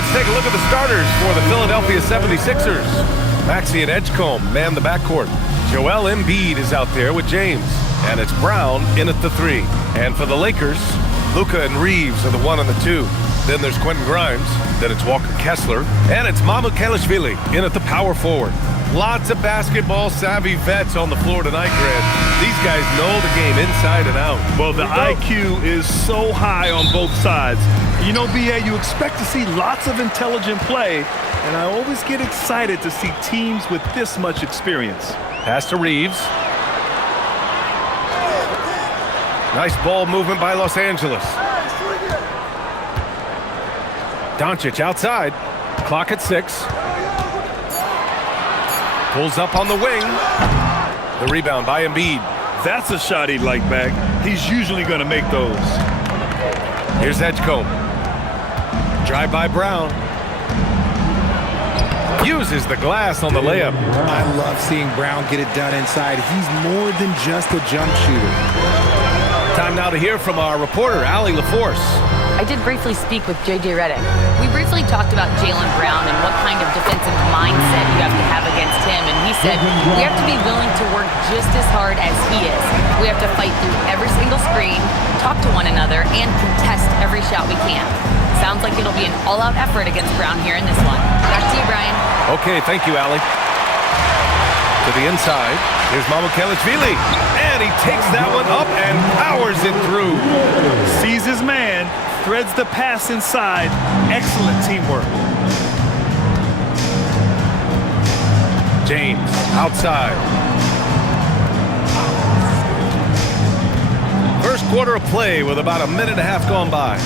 let's take a look at the starters for the Philadelphia 76ers. Maxey and Edgecombe man the backcourt. Joel Embiid is out there with James. And it's Brown in at the 3. And for the Lakers, Luka and Reeves are the 1 and the 2. Then there's Quentin Grimes. Then it's Walker Kessler. And it's Mamukelashvili in at the power forward. Lots of basketball-savvy vets on the floor tonight, Grant. These guys know the game inside and out. Well, the IQ is so high on both sides. You know, B.A., you expect to see lots of intelligent play, and I always get excited to see teams with this much experience. Pass to Reeves. Nice ball movement by Los Angeles. Doncic outside. Clock at 6. Pulls up on the wing. The rebound by Embiid. That's a shot he'd like back. He's usually going to make those. Here's Edgecombe. Drive by Brown. Uses the glass on the layup. I love seeing Brown get it done inside. He's more than just a jump shooter. Time now to hear from our reporter, Allie LaForce. I did briefly speak with J.J. Redick. We briefly talked about Jaylen Brown and what kind of defensive mindset you have to have against him, and he said we have to be willing to work just as hard as he is. We have to fight through every single screen, talk to one another, and contest every shot we can. Sounds like it'll be an all-out effort against Brown here in this one. Back to you, Brian. Okay, thank you, Allie. To the inside, here's Mamukelashvili, and he takes that one up and powers it through. Sees his man, threads the pass inside. Excellent teamwork. James, outside. First quarter of play with about a minute and a half gone by.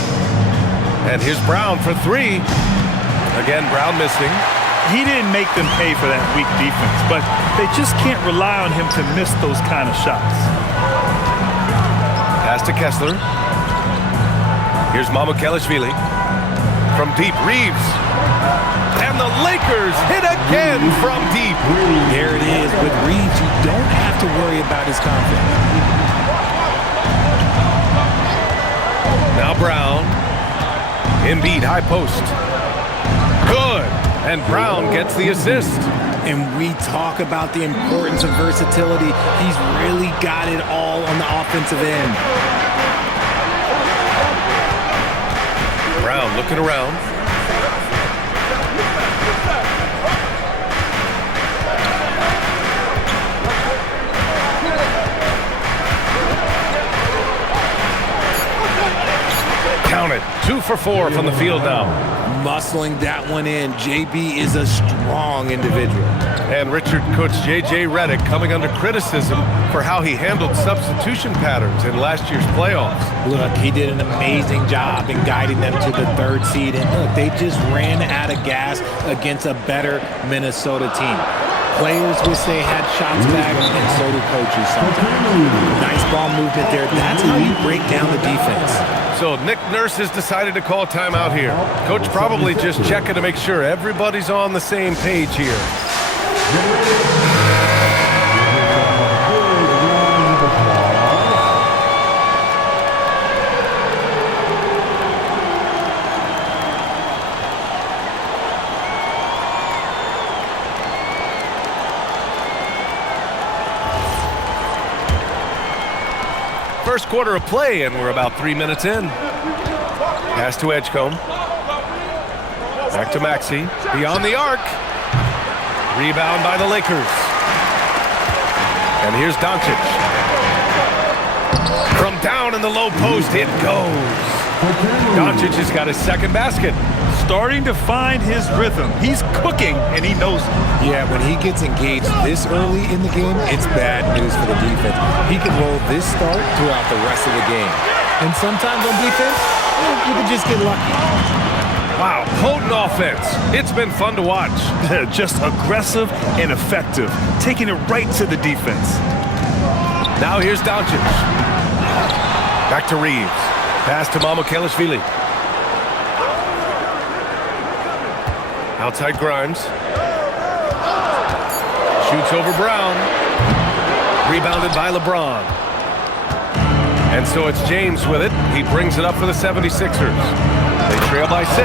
And here's Brown for 3. Again, Brown missing. He didn't make them pay for that weak defense, but they just can't rely on him to miss those kind of shots. Pass to Kessler. Here's Mamukelashvili. From deep, Reeves. And the Lakers hit again from deep. There it is. With Reeves, you don't have to worry about his confidence. Now Brown. Embiid, high post. Good. And Brown gets the assist. And we talk about the importance of versatility. He's really got it all on the offensive end. Brown looking around. Count it. 2 for 4 from the field now. Muscling that one in. JB is a strong individual. And Richard coach J.J. Redick coming under criticism for how he handled substitution patterns in last year's playoffs. Look, he did an amazing job in guiding them to the 3rd seed. And look, they just ran out of gas against a better Minnesota team. Players wish they had shots back, and so do coaches sometimes. Nice ball movement there. That's how you break down the defense. So Nick Nurse has decided to call a timeout here. Coach probably just checking to make sure everybody's on the same page here. First quarter of play, and we're about 3 minutes in. Pass to Edgecombe. Back to Maxey. Beyond the arc. Rebound by the Lakers. And here's Doncic. From down in the low post, it goes. Doncic has got his 2nd basket. Starting to find his rhythm. He's cooking, and he knows it. Yeah, when he gets engaged this early in the game, it's bad news for the defense. He can roll this start throughout the rest of the game. And sometimes on defense, you can just get lucky. Wow, potent offense. It's been fun to watch. Just aggressive and effective, taking it right to the defense. Now here's Doncic. Back to Reeves. Pass to Mamukelashvili. Outside Grimes. Shoots over Brown. Rebounded by LeBron. And so it's James with it. He brings it up for the 76ers. They trail by 6.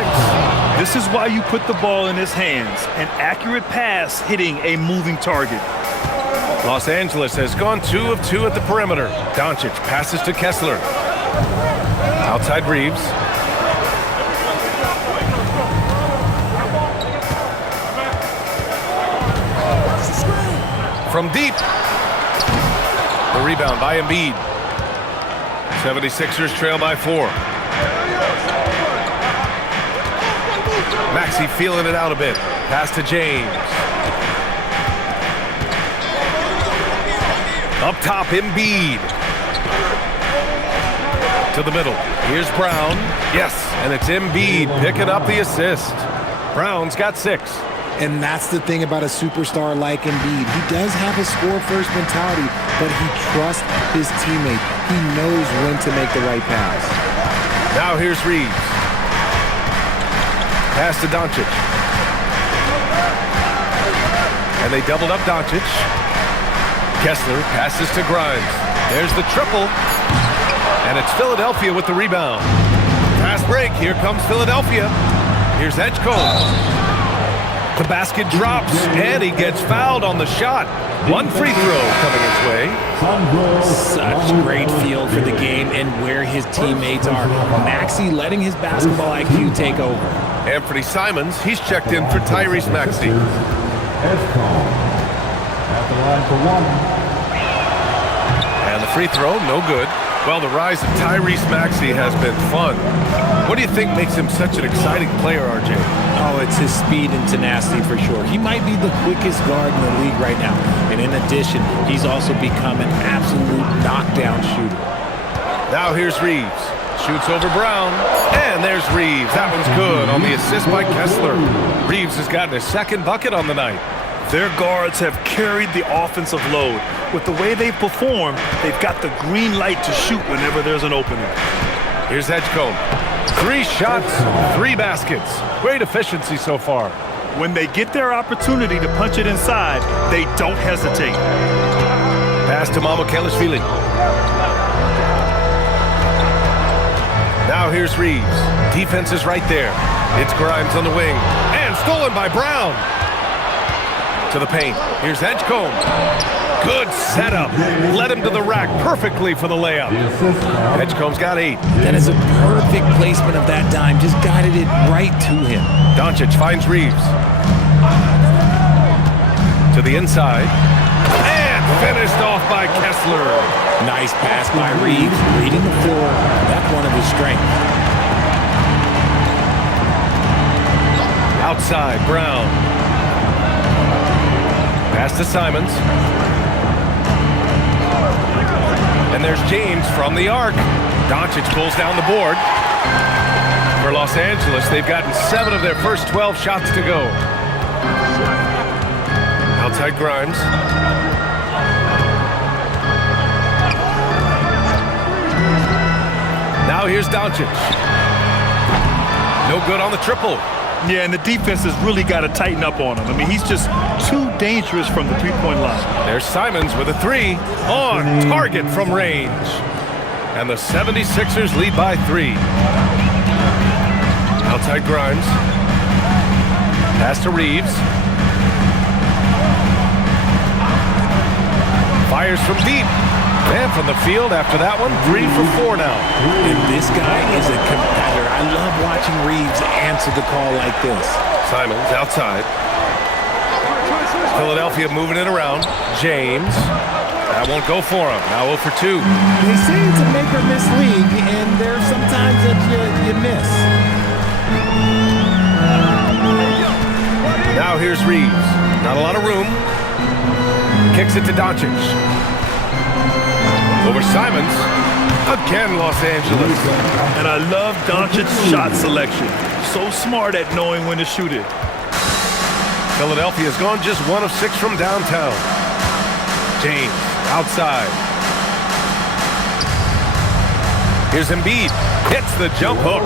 This is why you put the ball in his hands. An accurate pass hitting a moving target. Los Angeles has gone 2 of 2 at the perimeter. Doncic passes to Kessler. Outside Reeves. From deep. The rebound by Embiid. 76ers trail by 4. Maxey feeling it out a bit. Pass to James. Up top, Embiid. To the middle. Here's Brown. Yes, and it's Embiid picking up the assist. Brown's got 6. And that's the thing about a superstar like Embiid. He does have a score-first mentality, but he trusts his teammate. He knows when to make the right pass. Now here's Reeves. Pass to Doncic. And they doubled up Doncic. Kessler passes to Grimes. There's the triple. And it's Philadelphia with the rebound. Fast break. Here comes Philadelphia. Here's Edgecombe. The basket drops, and he gets fouled on the shot. 1 free throw coming his way. Such great feel for the game and where his teammates are. Maxey letting his basketball IQ take over. Anthony Simons, he's checked in for Tyrese Maxey. And the free throw, no good. Well, the rise of Tyrese Maxey has been fun. What do you think makes him such an exciting player, RJ? Oh, it's his speed and tenacity for sure. He might be the quickest guard in the league right now. And in addition, he's also become an absolute knockdown shooter. Now here's Reeves. Shoots over Brown. And there's Reeves. That one's good on the assist by Kessler. Reeves has gotten his 2nd bucket on the night. Their guards have carried the offensive load. With the way they perform, they've got the green light to shoot whenever there's an opening. Here's Edgecombe. 3 shots, 3 baskets. Great efficiency so far. When they get their opportunity to punch it inside, they don't hesitate. Pass to Mamukelashvili. Now here's Reeves. Defense is right there. It's Grimes on the wing. And stolen by Brown. To the paint. Here's Edgecombe. Good setup. Led him to the rack perfectly for the layup. Edgecombe's got 8. That is a perfect placement of that dime. Just guided it right to him. Doncic finds Reeves. To the inside. And finished off by Kessler. Nice pass by Reeves. Reading the floor. That's one of his strengths. Outside, Brown. Pass to Simons. And there's James from the arc. Doncic pulls down the board. For Los Angeles, they've gotten 7 of their first 12 shots to go. Outside Grimes. Now here's Doncic. No good on the triple. Yeah, and the defense has really got to tighten up on him. I mean, he's just too dangerous from the three-point line. There's Simons with a 3 on target from range. And the 76ers lead by 3. Outside Grimes. Pass to Reeves. Fires from deep. And from the field after that one, 3 for 4 now. And this guy is a competitor. I love watching Reeves answer the call like this. Simons outside. Philadelphia moving it around. James. That won't go for him. Now 0 for 2. They say it's a make or miss league, and there's sometimes that you miss. Now here's Reeves. Not a lot of room. Kicks it to Doncic. Over Simons. Again, Los Angeles. And I love Doncic's shot selection. So smart at knowing when to shoot it. Philadelphia's gone just 1 of 6 from downtown. James outside. Here's Embiid. Hits the jump hook.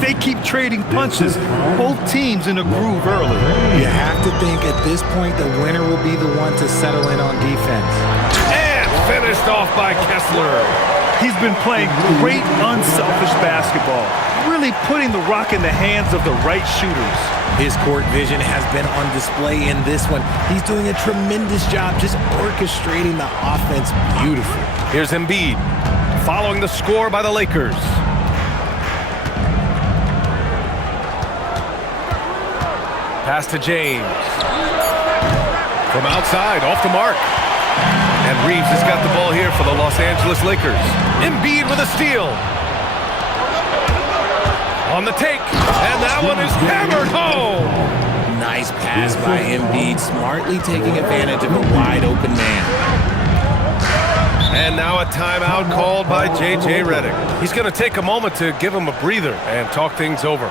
They keep trading punches. Both teams in a groove early. You have to think at this point the winner will be the one to settle in on defense. And finished off by Kessler. He's been playing great, unselfish basketball, really putting the rock in the hands of the right shooters. His court vision has been on display in this one. He's doing a tremendous job just orchestrating the offense beautifully. Here's Embiid, following the score by the Lakers. Pass to James. From outside, off the mark. And Reeves has got the ball here for the Los Angeles Lakers. Embiid with a steal. On the take, and that one is hammered home. Nice pass by Embiid, smartly taking advantage of a wide-open man. And now a timeout called by J.J. Redick. He's going to take a moment to give him a breather and talk things over.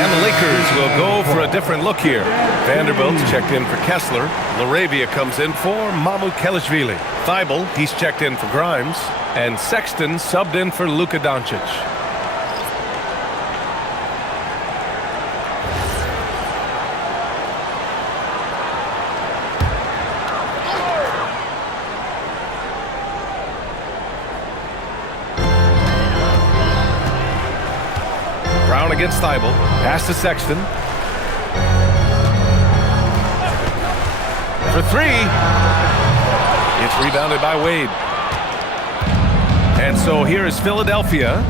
And the Lakers will go for a different look here. Vanderbilt's checked in for Kessler. Laravia comes in for Mamukelashvili. Thibault, he's checked in for Grimes. And Sexton subbed in for Luka Doncic. Brown against Thibault. Pass to Sexton. For three. It's rebounded by Wade. And so here is Philadelphia.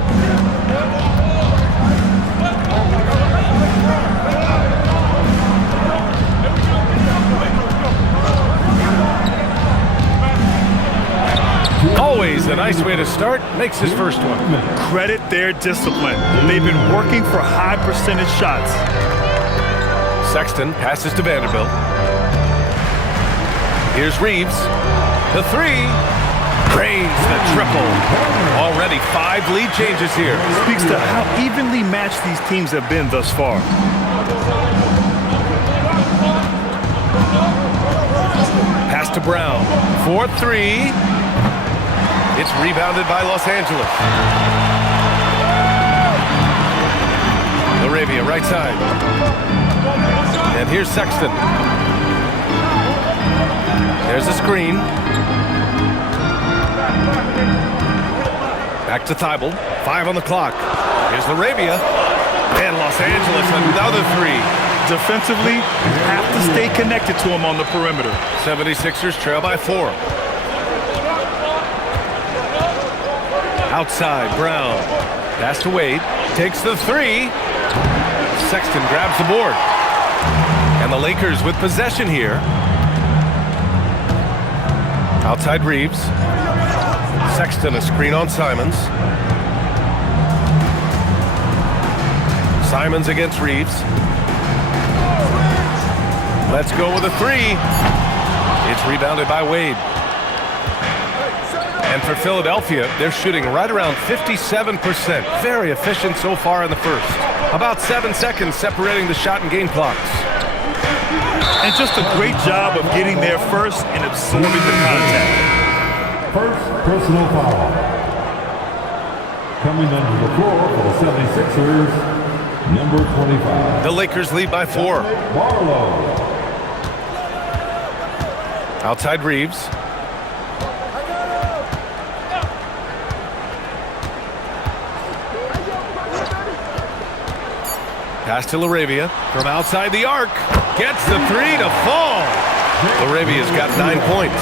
Always a nice way to start. Makes his first one. Credit their discipline. They've been working for high percentage shots. Sexton passes to Vanderbilt. Here's Reeves. The three. Drains the triple. Already 5 lead changes here. Speaks to how evenly matched these teams have been thus far. Pass to Brown. 4-3. It's rebounded by Los Angeles. Laravia, right side. And here's Sexton. There's a screen. Back to Thibault. 5 on the clock. Here's Laravia. And Los Angeles, another 3. Defensively, you have to stay connected to him on the perimeter. 76ers trail by 4. Outside, Brown. Pass to Wade. Takes the 3. Sexton grabs the board. And the Lakers with possession here. Outside Reeves. Sexton a screen on Simons. Simons against Reeves. Let's go with a 3. It's rebounded by Wade. And for Philadelphia, they're shooting right around 57%. Very efficient so far in the first. About 7 seconds separating the shot and game clocks. And just a great job of getting there first and absorbing the contact. First personal foul. Coming onto the floor for the 76ers, number 25. The Lakers lead by 4. Barlow. Outside Reeves. Pass to Laravia from outside the arc. Gets the 3 to fall. Laravia's got 9 points.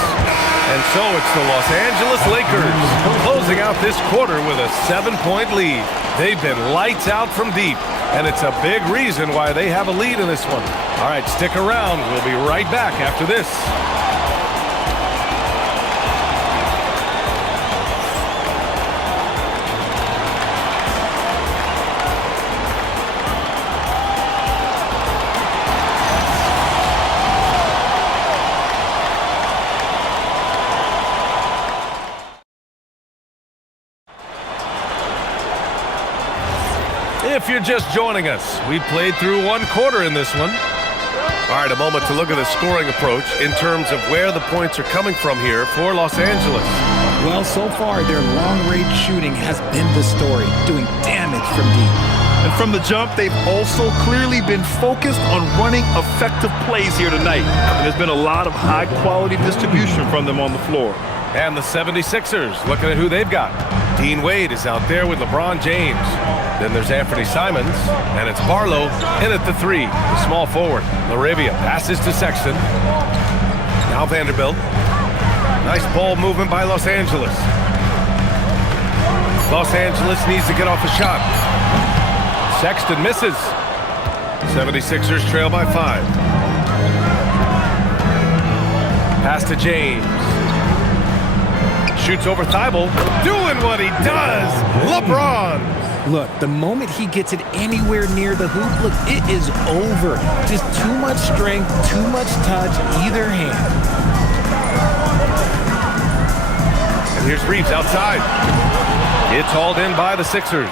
And so it's the Los Angeles Lakers closing out this quarter with a 7-point lead. They've been lights out from deep, and it's a big reason why they have a lead in this one. All right, stick around. We'll be right back after this. If you're just joining us, we played through 1 quarter in this one. All right, a moment to look at the scoring approach in terms of where the points are coming from here for Los Angeles. Well, so far, their long-range shooting has been the story, doing damage from deep. And from the jump, they've also clearly been focused on running effective plays here tonight. And there's been a lot of high-quality distribution from them on the floor. And the 76ers, looking at who they've got. Dean Wade is out there with LeBron James. Then there's Anthony Simons, and it's Barlow in at the 3, the small forward. Laravia passes to Sexton. Now Vanderbilt. Nice ball movement by Los Angeles. Los Angeles needs to get off a shot. Sexton misses. 76ers trail by 5. Pass to James. Shoots over Thibault. Doing what he does. LeBron. Look, the moment he gets it anywhere near the hoop, look, it is over. Just too much strength, too much touch, either hand. And here's Reeves outside. It's hauled in by the Sixers.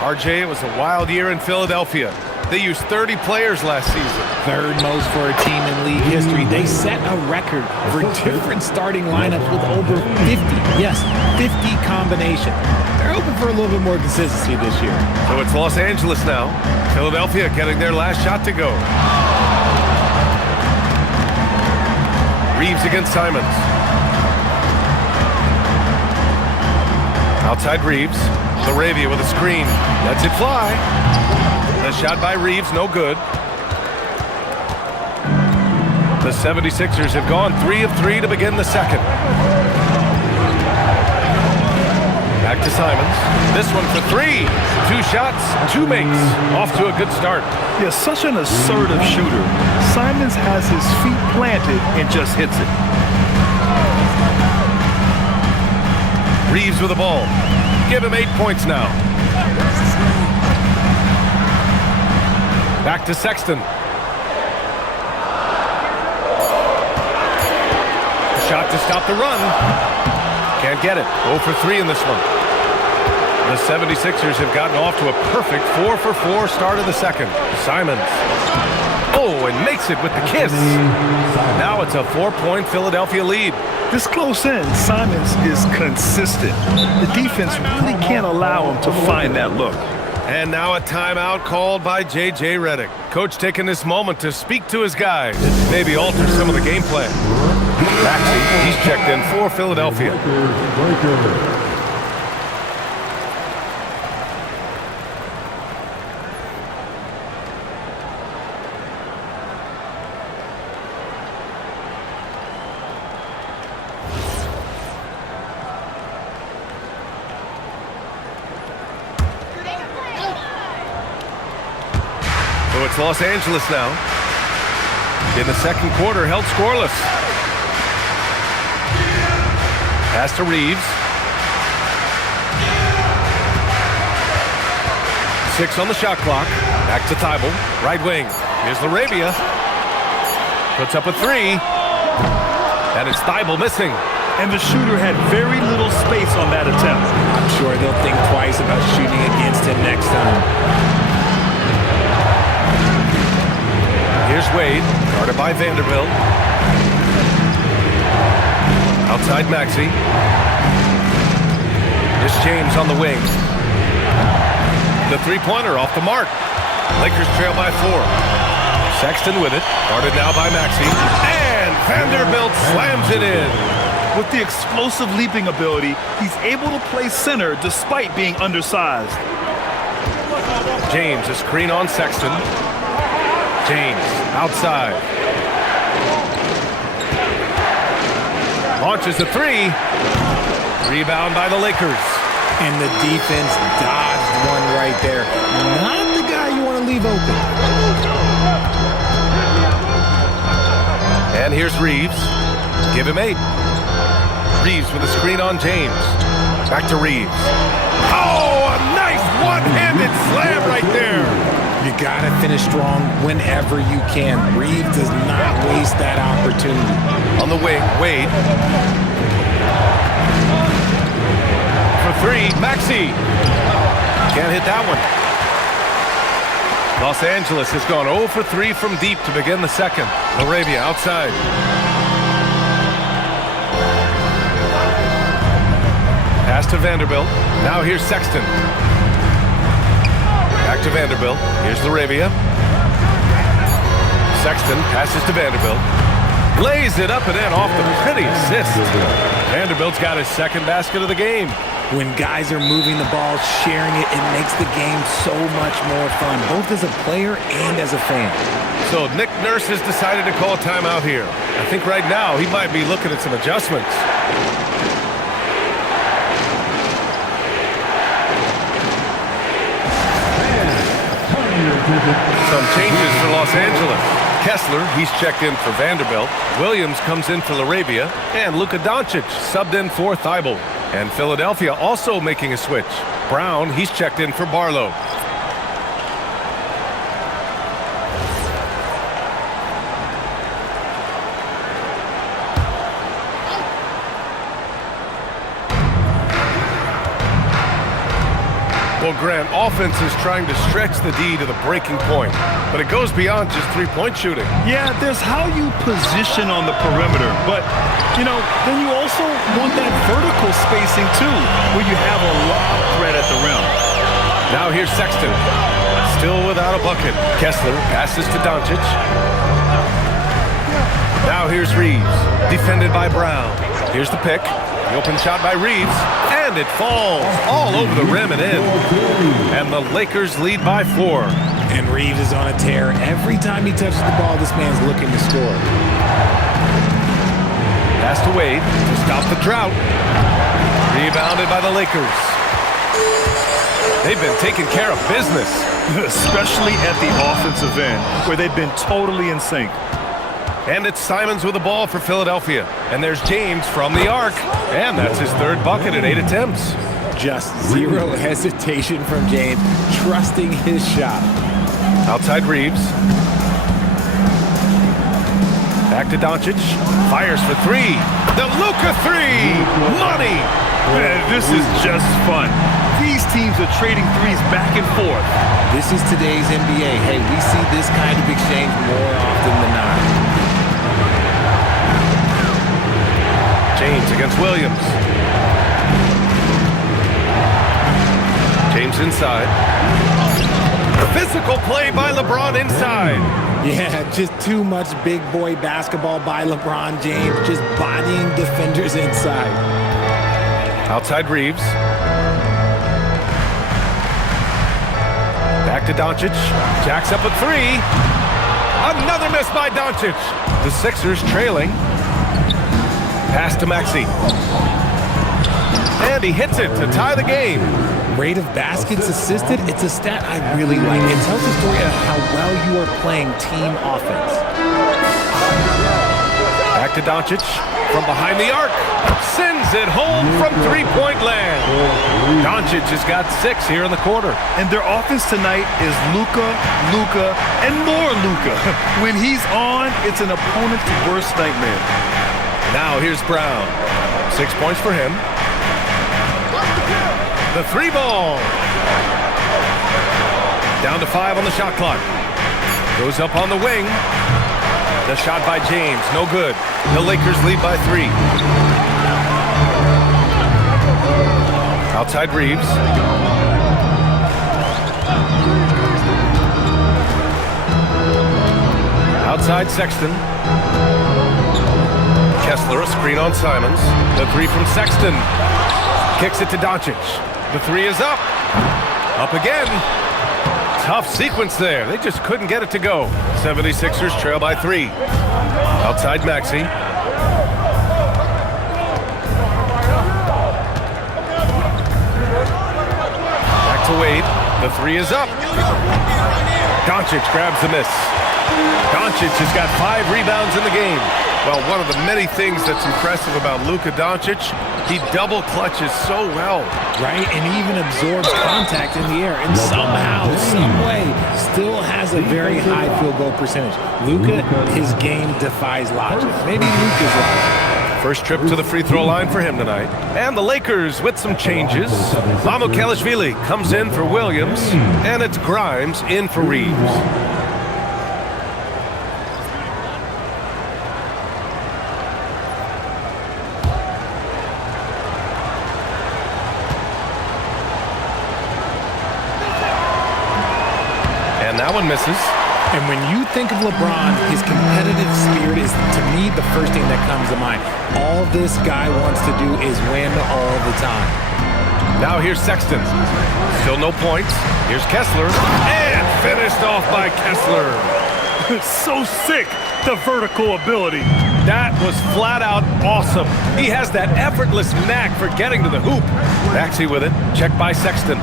RJ, it was a wild year in Philadelphia. They used 30 players last season. Third most for a team in league history. They set a record for different starting lineups with over 50, yes, 50 combinations. They're hoping for a little bit more consistency this year. So it's Los Angeles now. Philadelphia getting their last shot to go. Reeves against Simons. Outside Reeves. Laravia with a screen. Lets it fly. The shot by Reeves, no good. The 76ers have gone 3 of 3 to begin the second. Back to Simons. This one for 3. 2 shots, 2 makes. Off to a good start. Yeah, such an assertive shooter. Simons has his feet planted and just hits it. Reeves with the ball. Give him 8 points now. Back to Sexton. Shot to stop the run. Can't get it. 0 for 3 in this one. The 76ers have gotten off to a perfect 4 for 4 start of the second. Simons. Oh, and makes it with the kiss. Now it's a 4-point Philadelphia lead. This close in, Simons is consistent. The defense really can't allow him to find that look. And now a timeout called by J.J. Redick. Coach taking this moment to speak to his guys. Maybe alter some of the game plan. Maxey, he's checked in for Philadelphia. So it's Los Angeles now. In the second quarter, held scoreless. Pass to Reeves. 6 on the shot clock. Back to Thibault. Right wing. Here's Laravia. Puts up a 3. And it's Thibault missing. And the shooter had very little space on that attempt. I'm sure they'll think twice about shooting against him next time. Here's Wade, guarded by Vanderbilt. Outside Maxey. Here's James on the wing. The three-pointer off the mark. Lakers trail by 4. Sexton with it, guarded now by Maxey. And Vanderbilt slams it in. With the explosive leaping ability, he's able to play center despite being undersized. James, a screen on Sexton. James, outside. Launches a 3. Rebound by the Lakers. And the defense dodged one right there. Not the guy you want to leave open. And here's Reeves. Give him 8. Reeves with a screen on James. Back to Reeves. Oh, a nice one-handed slam right there. You got to finish strong whenever you can. Reeves does not waste that opportunity. On the wing, Wade. For 3, Maxey. Can't hit that one. Los Angeles has gone 0 for 3 from deep to begin the second. Laravia outside. Pass to Vanderbilt. Now here's Sexton. Back Back to Vanderbilt. Here's Laravia. Sexton passes to Vanderbilt. Lays it up and in off the pretty assist. Vanderbilt's got his second basket of the game. When guys are moving the ball, sharing it, it makes the game so much more fun, both as a player and as a fan. So Nick Nurse has decided to call a timeout here. I think right now he might be looking at some adjustments. Some changes for Los Angeles. Kessler, he's checked in for Vanderbilt. Williams comes in for Laravia. And Luka Doncic subbed in for Thibault. And Philadelphia also making a switch. Brown, he's checked in for Barlow. Well, Grant, offense is trying to stretch the D to the breaking point, but it goes beyond just three-point shooting. Yeah, there's how you position on the perimeter, but, you know, then you also want that vertical spacing, too, where you have a lob threat at the rim. Now here's Sexton, still without a bucket. Kessler passes to Doncic. Now here's Reeves, defended by Brown. Here's the pick, the open shot by Reeves. And it falls all over the rim and in. And the Lakers lead by 4. And Reeves is on a tear. Every time he touches the ball, this man's looking to score. Pass to Wade to stop the drought. Rebounded by the Lakers. They've been taking care of business. Especially at the offensive end, where they've been totally in sync. And it's Simons with the ball for Philadelphia. And there's James from the arc. And that's his third bucket in 8 attempts. Just zero hesitation from James, trusting his shot. Outside Reeves. Back to Doncic. Fires for 3. The Luka 3. Money. Man, this is just fun. These teams are trading threes back and forth. This is today's NBA. Hey, we see this kind of exchange more often than not. James against Williams. James inside. Physical play by LeBron inside. Yeah, just too much big boy basketball by LeBron James, just bodying defenders inside. Outside Reeves. Back to Doncic. Jacks up a 3. Another miss by Doncic. The Sixers trailing. Pass to Maxey. And he hits it to tie the game. Rate of baskets assisted, it's a stat I really like. It tells the story of how well you are playing team offense. Back to Doncic from behind the arc. Sends it home from three-point land. Doncic has got 6 here in the quarter. And their offense tonight is Luka, and more Luka. When he's on, it's an opponent's worst nightmare. Now here's Brown. 6 points for him. The 3 ball. Down to 5 on the shot clock. Goes up on the wing. The shot by James, no good. The Lakers lead by 3. Outside Reeves. Outside Sexton. Kessler, a screen on Simons. The 3 from Sexton. Kicks it to Doncic. The 3 is up. Up again. Tough sequence there. They just couldn't get it to go. 76ers trail by 3. Outside Maxey. Back to Wade. The 3 is up. Doncic grabs the miss. Doncic has got 5 rebounds in the game. Well, one of the many things that's impressive about Luka Doncic, he double clutches so well. Right, and he even absorbs contact in the air, and somehow, some way, still has a very high field goal percentage. Luka, his game defies logic. Maybe Luka's logic. First trip to the free throw line for him tonight. And the Lakers with some changes. Mamukelashvili comes in for Williams, and it's Grimes in for Reeves. And that one misses. And when you think of LeBron, his competitive spirit is, to me, the first thing that comes to mind. All this guy wants to do is win all the time. Now here's Sexton. Still no points. Here's Kessler. And finished off by Kessler. So sick, the vertical ability. That was flat out awesome. He has that effortless knack for getting to the hoop. Maxey with it. Checked by Sexton.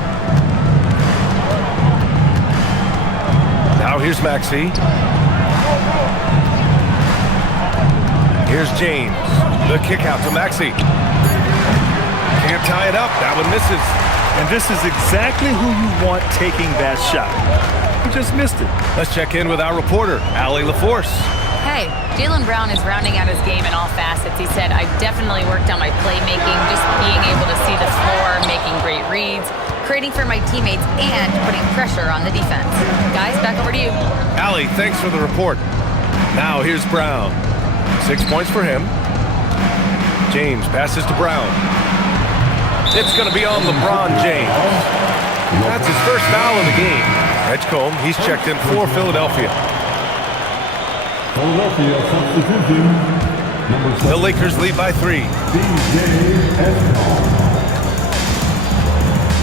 Now here's Maxey. Here's James. The kick out to Maxey. Can't tie it up. That one misses. And this is exactly who you want taking that shot. He just missed it. Let's check in with our reporter, Allie LaForce. Hey, Jaylen Brown is rounding out his game in all facets. He said, I've definitely worked on my playmaking, just being able to see the floor, making great reads, creating for my teammates, and putting pressure on the defense. Guys, back over to you. Allie, thanks for the report. Now here's Brown. 6 points for him. James passes to Brown. It's going to be on LeBron James. That's his first foul of the game. Edgecombe, he's checked in for Philadelphia. Philadelphia substitution. Number 7. The Lakers lead by 3.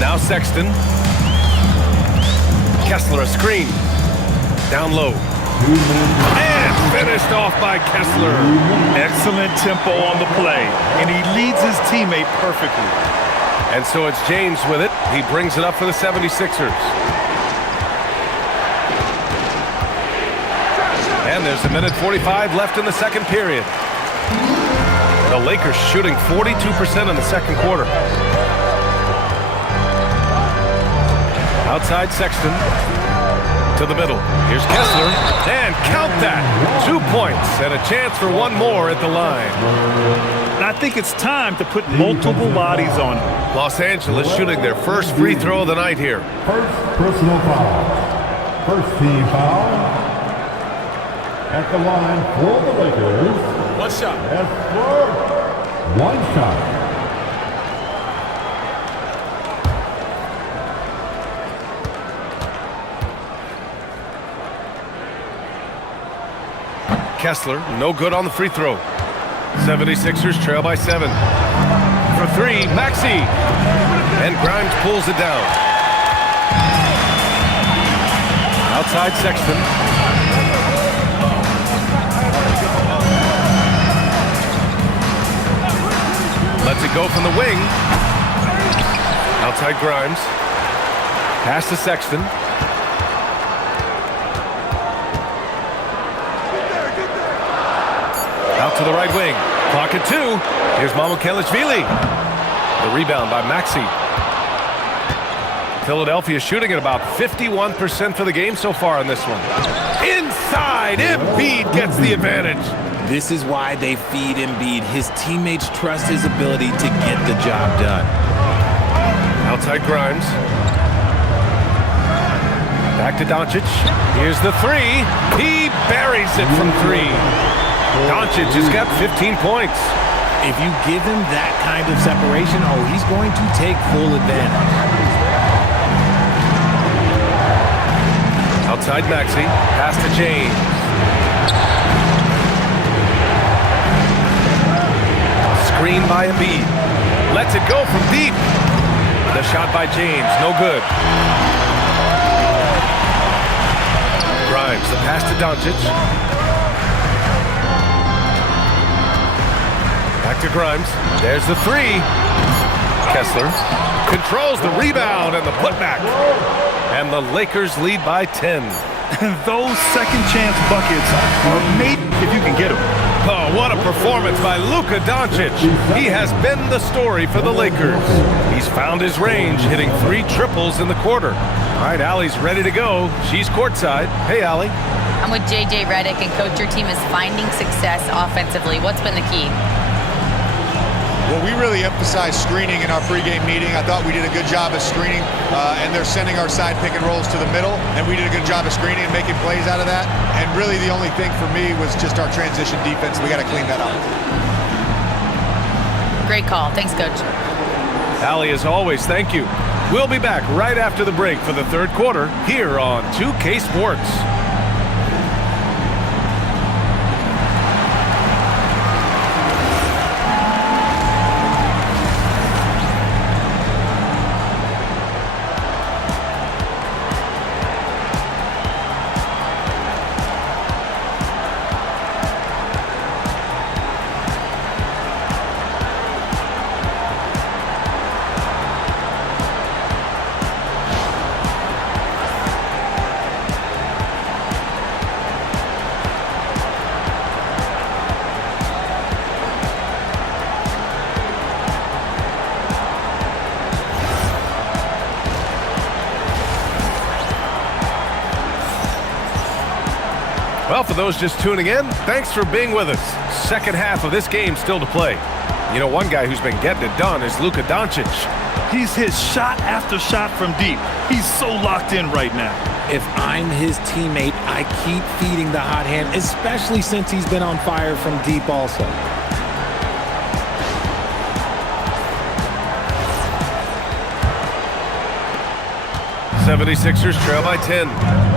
Now Sexton. Kessler a screen. Down low. And finished off by Kessler. Excellent tempo on the play, and he leads his teammate perfectly. And so it's James with it. He brings it up for the 76ers. And there's 1:45 left in the second period. The Lakers shooting 42% in the second quarter. Outside Sexton. To the middle. Here's Kessler. And count that. 2 points and a chance for one more at the line. And I think it's time to put multiple bodies on him. Los Angeles shooting their first free throw of the night here. First personal foul. First team foul. At the line for the Lakers. One shot. Kessler. One shot. Kessler, no good on the free throw. 76ers trail by 7. For 3, Maxey. And Grimes pulls it down. Outside Sexton. Lets it go from the wing. Outside Grimes. Pass to Sexton. Out to the right wing. Clock at 2. Here's Mamukelashvili. The rebound by Maxey. Philadelphia shooting at about 51% for the game so far in this one. Inside, Embiid gets the advantage. This is why they feed Embiid. His teammates trust his ability to get the job done. Outside Grimes. Back to Doncic. Here's the 3. He buries it from 3. Doncic has got 15 points. If you give him that kind of separation, he's going to take full advantage. Outside Maxey. Pass to James. Screen by Embiid. Lets it go from deep. The shot by James. No good. Grimes. The pass to Doncic. Back to Grimes. There's the 3. Kessler controls the rebound and the putback. And the Lakers lead by 10. Those second chance buckets are made if you can get them. Oh, what a performance by Luka Doncic. He has been the story for the Lakers. He's found his range, hitting 3 triples in the quarter. All right, Allie's ready to go. She's courtside. Hey, Allie. I'm with JJ Redick, and Coach, your team is finding success offensively. What's been the key? Well, we really emphasized screening in our pregame meeting. I thought we did a good job of screening, and they're sending our side pick and rolls to the middle, and we did a good job of screening and making plays out of that. And really the only thing for me was just our transition defense. We got to clean that up. Great call. Thanks, Coach. Allie, as always, thank you. We'll be back right after the break for the third quarter here on 2K Sports. Well, for those just tuning in, thanks for being with us. Second half of this game still to play. You know, one guy who's been getting it done is Luka Doncic. He's hit shot after shot from deep. He's so locked in right now. If I'm his teammate, I keep feeding the hot hand, especially since he's been on fire from deep also. 76ers trail by 10.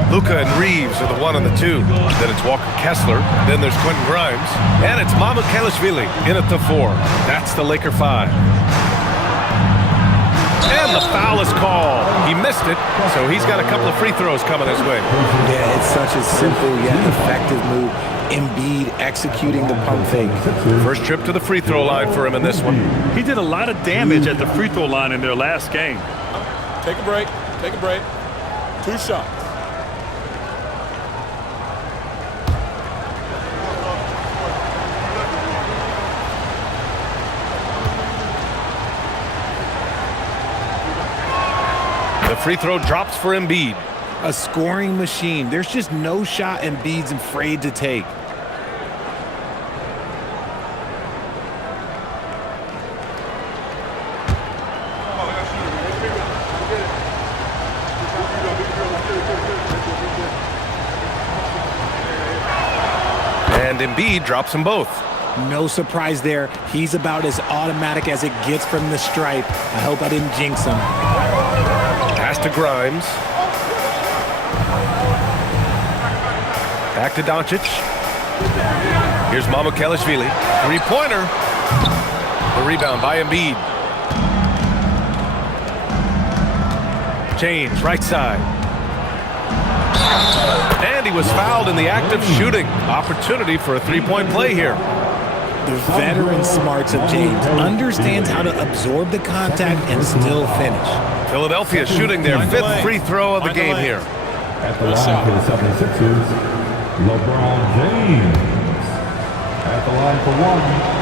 Luka and Reeves are the 1 and the 2. Then it's Walker Kessler. Then there's Quentin Grimes. And it's Mamukelashvili in at the 4. That's the Laker 5. And the foul is called. He missed it, so he's got a couple of free throws coming his way. Yeah, it's such a simple yet effective move. Embiid executing the pump fake. First trip to the free throw line for him in this one. He did a lot of damage at the free throw line in their last game. Take a break. Take a break. 2 shots. The free throw drops for Embiid. A scoring machine. There's just no shot Embiid's afraid to take. And Embiid drops them both. No surprise there. He's about as automatic as it gets from the stripe. I hope I didn't jinx him. Pass to Grimes. Back to Doncic. Here's Mamukelashvili. Three-pointer. The rebound by Embiid. James, right side. And he was fouled in the act of shooting. Opportunity for a three-point play here. The veteran smarts of James understands how to absorb the contact and still finish. Philadelphia shooting their fifth free throw of the game here. At the line for the 76ers, LeBron James. At the line for 1.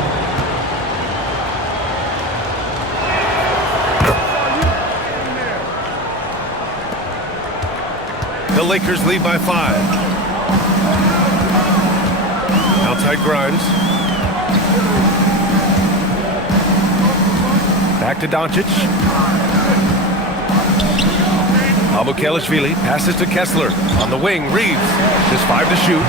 The Lakers lead by 5. Outside Grimes. Back to Doncic. Mamukelashvili passes to Kessler. On the wing, Reeves. Just 5 to shoot.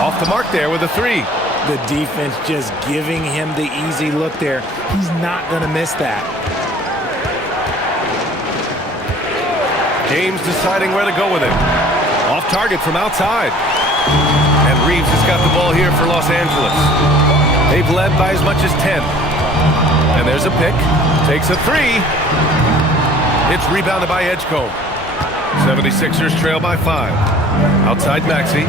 Off the mark there with a 3. The defense just giving him the easy look there. He's not going to miss that. James deciding where to go with it. Off target from outside. And Reeves has got the ball here for Los Angeles. They've led by as much as 10. And there's a pick. Takes a 3. It's rebounded by Edgecombe. 76ers trail by 5. Outside Maxey.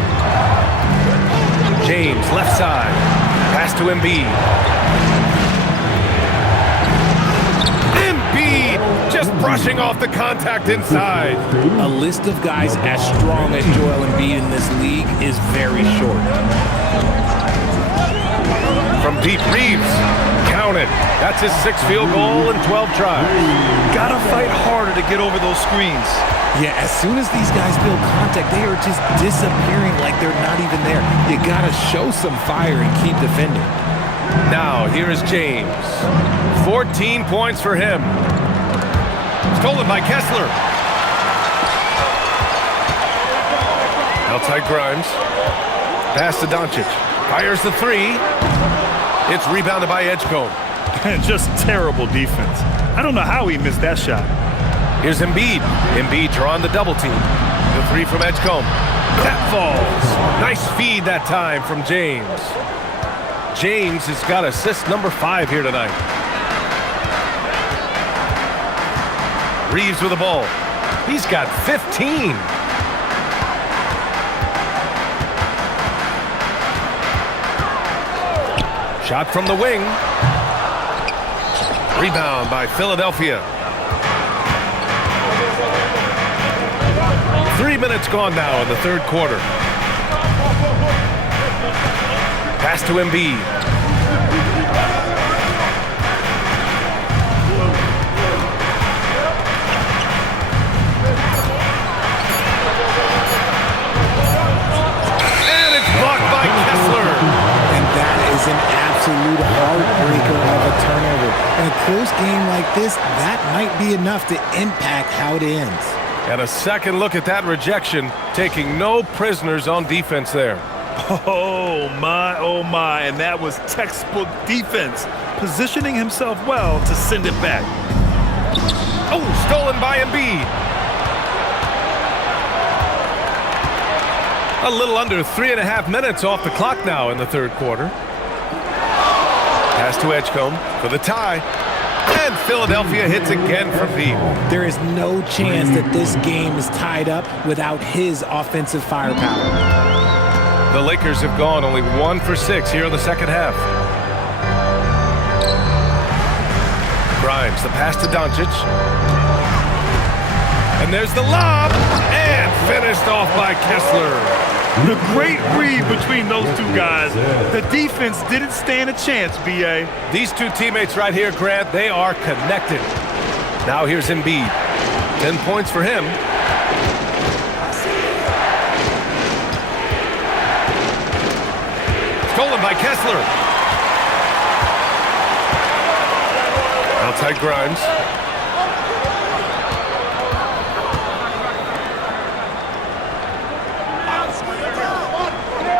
James, left side. Pass to Embiid. Just brushing off the contact inside. A list of guys as strong as Joel Embiid in this league is very short. From deep, Reeves. Count it. That's his 6th field goal in 12 tries. Gotta fight harder to get over those screens. Yeah, as soon as these guys feel contact, they are just disappearing like they're not even there. You gotta show some fire and keep defending. Now, here is James. 14 points for him. Stolen by Kessler. Outside Grimes. Pass to Doncic. Fires the 3. It's rebounded by Edgecombe. Just terrible defense. I don't know how he missed that shot. Here's Embiid. Embiid drawing the double team. The three from Edgecombe. That falls. Nice feed that time from James. James has got assist number 5 here tonight. Reeves with the ball. He's got 15. Shot from the wing. Rebound by Philadelphia. 3 minutes gone now in the third quarter. Pass to Embiid. And it's blocked by Kessler. And that is an absolute heartbreaker of a turnover. In a close game like this, that might be enough to impact how it ends. And a second look at that rejection, taking no prisoners on defense there. Oh my, and that was textbook defense, positioning himself well to send it back. Oh, stolen by Embiid. A little under 3.5 minutes off the clock now in the third quarter. Pass to Edgecombe for the tie. And Philadelphia hits again from deep. There is no chance that this game is tied up without his offensive firepower. The Lakers have gone only 1 for 6 here in the second half. Grimes, the pass to Doncic. And there's the lob. And finished off by Kessler. The great read between those two guys. The defense didn't stand a chance, B.A. These two teammates right here, Grant, they are connected. Now here's Embiid. 10 points for him. Stolen by Kessler. Outside Grimes.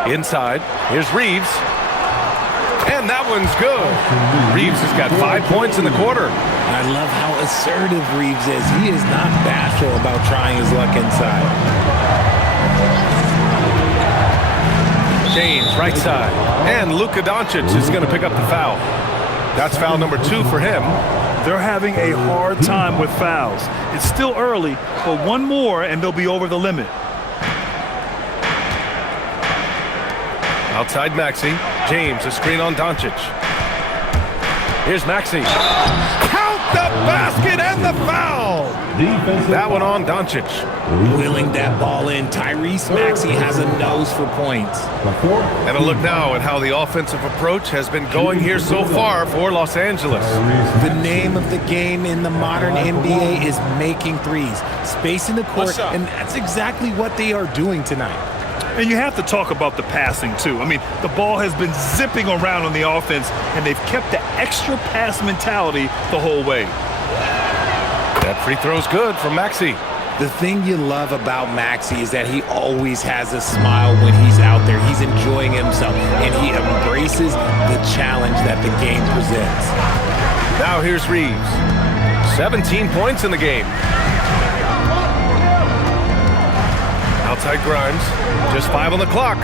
Inside, here's Reeves. And that one's good. Reeves has got 5 points in the quarter. I love how assertive Reeves is. He is not bashful about trying his luck inside. James, right side. And Luka Doncic is going to pick up the foul. That's foul number 2 for him. They're having a hard time with fouls. It's still early, but one more and they'll be over the limit. Outside Maxey. James, a screen on Doncic. Here's Maxey. Count the basket and the foul! That one on Doncic. Wheeling that ball in, Tyrese Maxey has a nose for points. And a look now at how the offensive approach has been going here so far for Los Angeles. The name of the game in the modern NBA is making threes, spacing the court, and that's exactly what they are doing tonight. And you have to talk about the passing, too. I mean, the ball has been zipping around on the offense, and they've kept the extra pass mentality the whole way. That free throw's good from Maxey. The thing you love about Maxey is that he always has a smile when he's out there. He's enjoying himself, and he embraces the challenge that the game presents. Now here's Reeves. 17 points in the game. Outside Grimes, just 5 on the clock.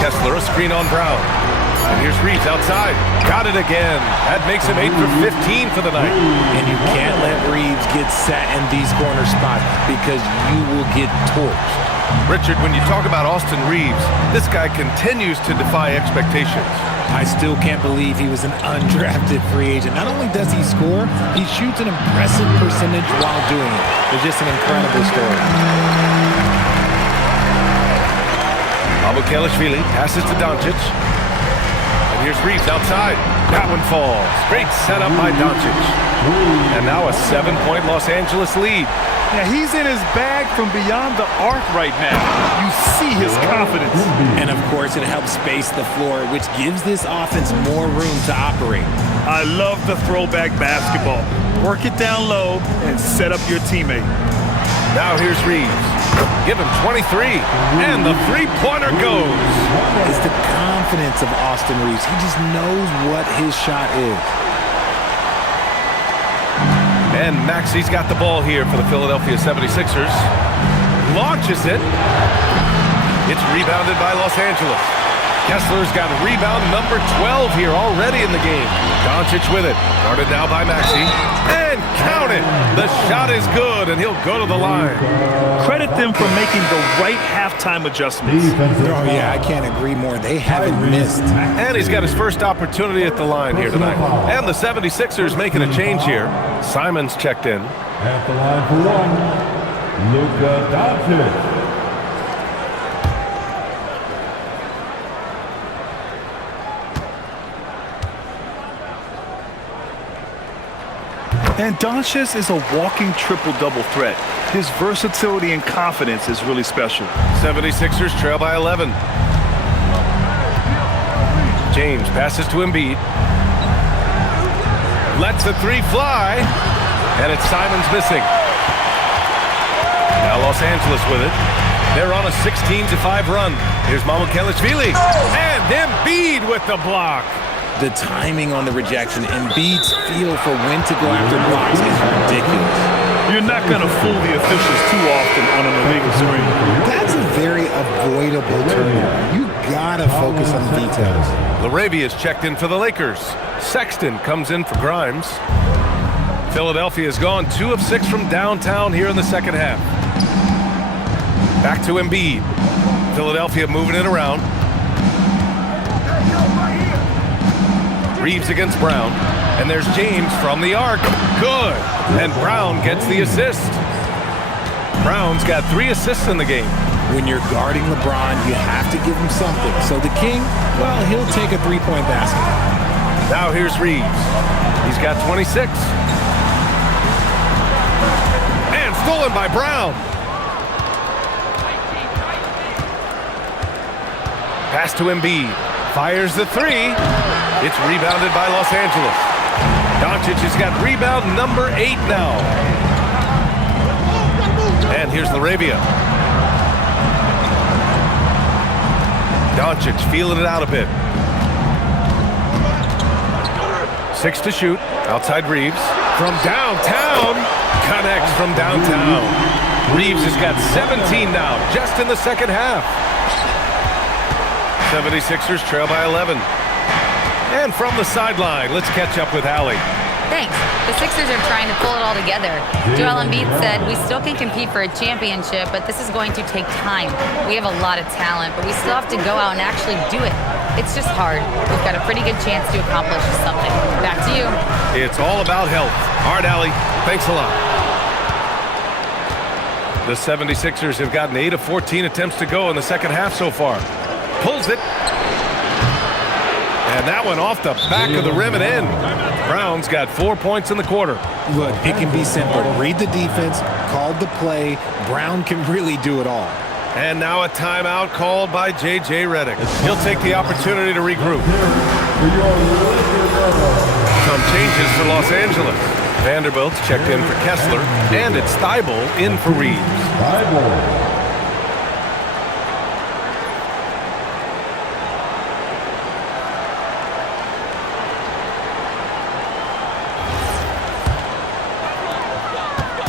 Kessler, a screen on Brown. And here's Reeves outside. Got it again. That makes him 8 for 15 for the night. And you can't let Reeves get set in these corner spots because you will get torched. Richard, when you talk about Austin Reeves, this guy continues to defy expectations. I still can't believe he was an undrafted free agent. Not only does he score, he shoots an impressive percentage while doing it. It's just an incredible story. Abukelashvili passes to Doncic. And here's Reeves outside. That one falls. Great setup by Doncic. And now a 7-point Los Angeles lead. Yeah, he's in his bag from beyond the arc right now. You see his confidence. And of course, it helps space the floor, which gives this offense more room to operate. I love the throwback basketball. Work it down low and set up your teammate. Now here's Reeves. Give him 23, and the three-pointer goes. It's the confidence of Austin Reeves. He just knows what his shot is. And Maxey's got the ball here for the Philadelphia 76ers. Launches it. It's rebounded by Los Angeles. Kessler's got rebound number 12 here already in the game. Doncic with it. Guarded now by Maxey. And count it. The shot is good, and he'll go to the line. Credit them for making the right halftime adjustments. Oh, yeah, I can't agree more. They haven't missed. And he's got his first opportunity at the line here tonight. And the 76ers making a change here. Simons checked in. At the line for one, Luka Doncic. And Doncic is a walking triple-double threat. His versatility and confidence is really special. 76ers trail by 11. James passes to Embiid. Lets the three fly. And it's Simons missing. Now Los Angeles with it. They're on a 16-5 run. Here's Mamukelashvili. And Embiid with the block. The timing on the rejection, Embiid's feel for when to go after blocks is ridiculous. You're not going to fool the officials too often on an illegal screen. That's a very avoidable turnover. You gotta focus on the details. LaRavia's checked in for the Lakers. Sexton comes in for Grimes. Philadelphia's gone 2 of 6 from downtown here in the second half. Back to Embiid. Philadelphia moving it around. Reeves against Brown. And there's James from the arc. Good. And Brown gets the assist. Brown's got 3 assists in the game. When you're guarding LeBron, you have to give him something. So the King, well, he'll take a three-point basket. Now here's Reeves. He's got 26. And stolen by Brown. Pass to Embiid. Fires the 3. It's rebounded by Los Angeles. Doncic has got rebound number 8 now. And here's LaRavia. Doncic feeling it out a bit. 6 to shoot. Outside Reeves. From downtown. Connects from downtown. Reeves has got 17 now, just in the second half. 76ers trail by 11. And from the sideline, let's catch up with Allie. Thanks. The Sixers are trying to pull it all together. Joel Embiid said, "We still can compete for a championship, but this is going to take time. We have a lot of talent, but we still have to go out and actually do it. It's just hard. We've got a pretty good chance to accomplish something." Back to you. It's all about health. All right, Allie. Thanks a lot. The 76ers have gotten 8 of 14 attempts to go in the second half so far. Pulls it. And that one off the back of the rim and in. Brown's got 4 points in the quarter. Look, it can be simple. Read the defense, call the play. Brown can really do it all. And now a timeout called by J.J. Redick. He'll take the opportunity to regroup. Some changes for Los Angeles. Vanderbilt's checked in for Kessler, and it's Thibault in for Reeves.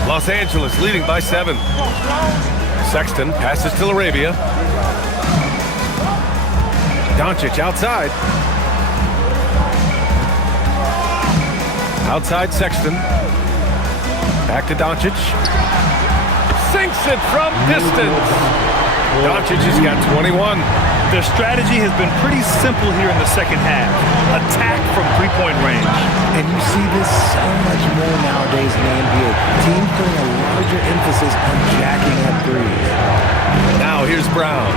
Los Angeles leading by 7. Sexton passes to LaRavia. Doncic outside. Outside Sexton. Back to Doncic. Sinks it from distance. Doncic has got 21. Their strategy has been pretty simple here in the second half. Attack from three-point range. And you see this so much more nowadays in the NBA. Teams putting a larger emphasis on jacking up threes. Now here's Brown.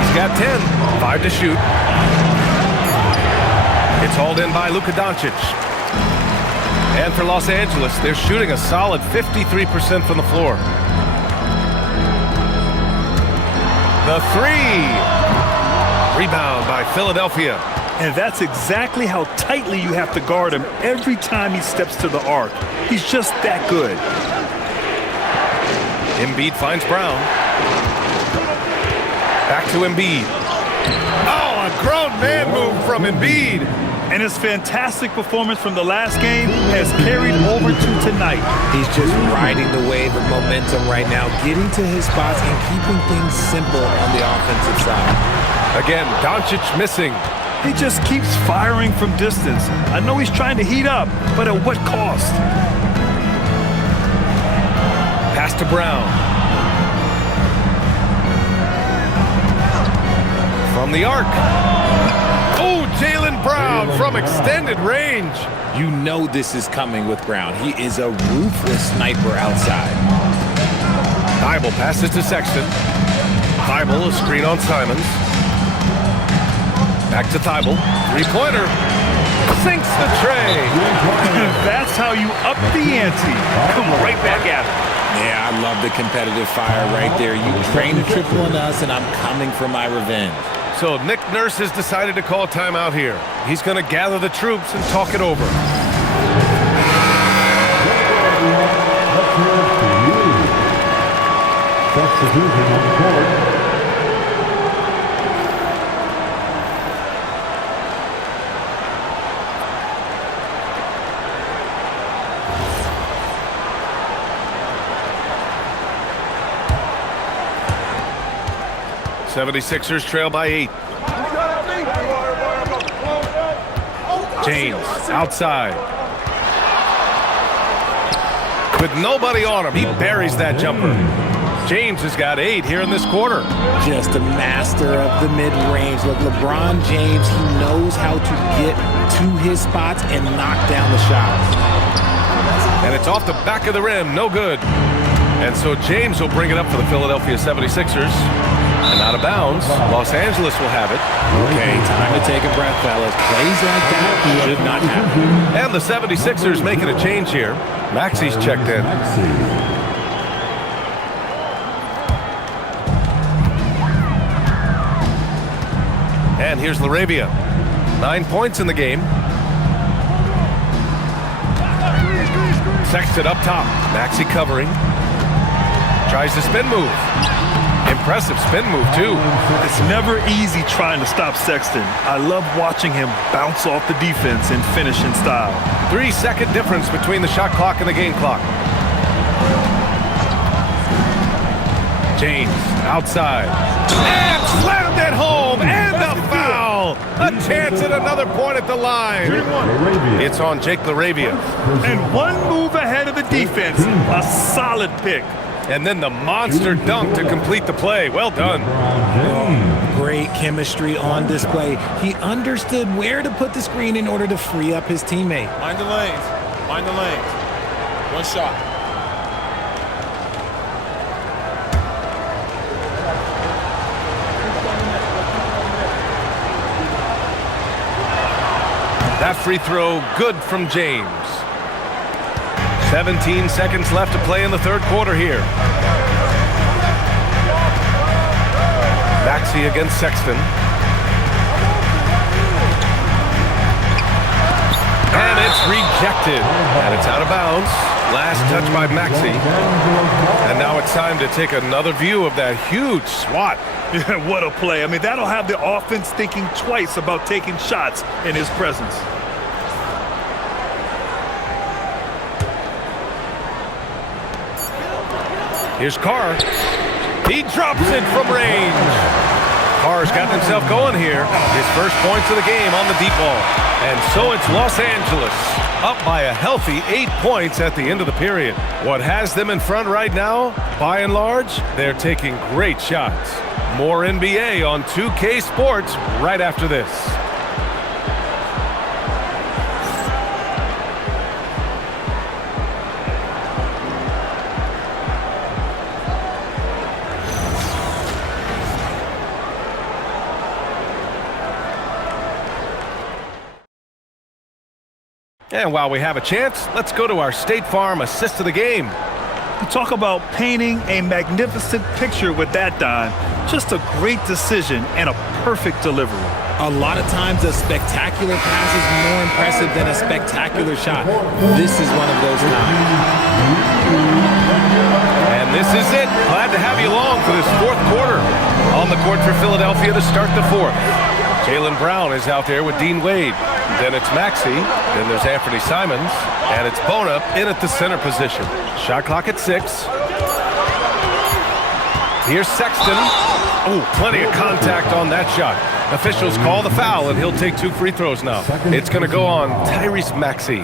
He's got 10. 5 to shoot. It's hauled in by Luka Doncic. And for Los Angeles, they're shooting a solid 53% from the floor. The 3. Rebound by Philadelphia. And that's exactly how tightly you have to guard him every time he steps to the arc. He's just that good. Embiid finds Brown. Back to Embiid. Oh, a grown man move from Embiid. And his fantastic performance from the last game has carried over to tonight. He's just riding the wave of momentum right now, getting to his spots and keeping things simple on the offensive side. Again, Doncic missing. He just keeps firing from distance. I know he's trying to heat up, but at what cost? Pass to Brown. From the arc. Oh, Jaylen Brown from extended range. You know this is coming with Brown. He is a ruthless sniper outside. Thibault passes to Sexton. Thibault, a screen on Simons. Back to Thibault. Three-pointer. Sinks the tray. That's how you up the ante. Come right back at it. Yeah, I love the competitive fire right there. You train a triple on us, and I'm coming for my revenge. So Nick Nurse has decided to call timeout here. He's going to gather the troops and talk it over. Substitution on the court. '76ers trail by 8. James outside. With nobody on him, he buries that jumper. James has got 8 here in this quarter. Just a master of the mid-range. Look, LeBron James, he knows how to get to his spots and knock down the shots. And it's off the back of the rim, no good. And so James will bring it up for the Philadelphia 76ers. And out of bounds, Los Angeles will have it. Okay, time to take a breath, fellas. Plays like that should not happen. And the 76ers making a change here. Maxi's checked in. And here's LaRavia. 9 points in the game. Sexton up top. Maxi covering. Tries to spin move. Impressive spin move, too. It's never easy trying to stop Sexton. I love watching him bounce off the defense and finish in style. 3-second difference between the shot clock and the game clock. James outside. And slammed it home. And the foul. A chance at another point at the line. It's on Jake LaRavia. And one move ahead of the defense. A solid pick. And then the monster dunk to complete the play. Well done. Great chemistry on display. He understood where to put the screen in order to free up his teammate. Mind the lanes. Mind the lanes. One shot. That free throw good from James. 17 seconds left to play in the third quarter here. Maxey against Sexton. And it's rejected. And it's out of bounds. Last touch by Maxey. And now it's time to take another view of that huge swat. Yeah, what a play. I mean, that'll have the offense thinking twice about taking shots in his presence. Here's Carr. He drops it from range. Carr's gotten himself going here. His first points of the game on the deep ball. And so it's Los Angeles up by a healthy 8 points at the end of the period. What has them in front right now, by and large, they're taking great shots. More NBA on 2K Sports right after this. And while we have a chance, let's go to our State Farm assist of the game. You talk about painting a magnificent picture with that dime. Just a great decision and a perfect delivery. A lot of times a spectacular pass is more impressive than a spectacular shot. This is one of those times. And this is it. Glad to have you along for this fourth quarter. On the court for Philadelphia to start the fourth. Jaylen Brown is out there with Dean Wade. Then it's Maxey. Then there's Anthony Simons. And it's Bona in at the center position. Shot clock at 6. Here's Sexton. Oh, plenty of contact on that shot. Officials call the foul, and he'll take 2 free throws now. It's going to go on Tyrese Maxey.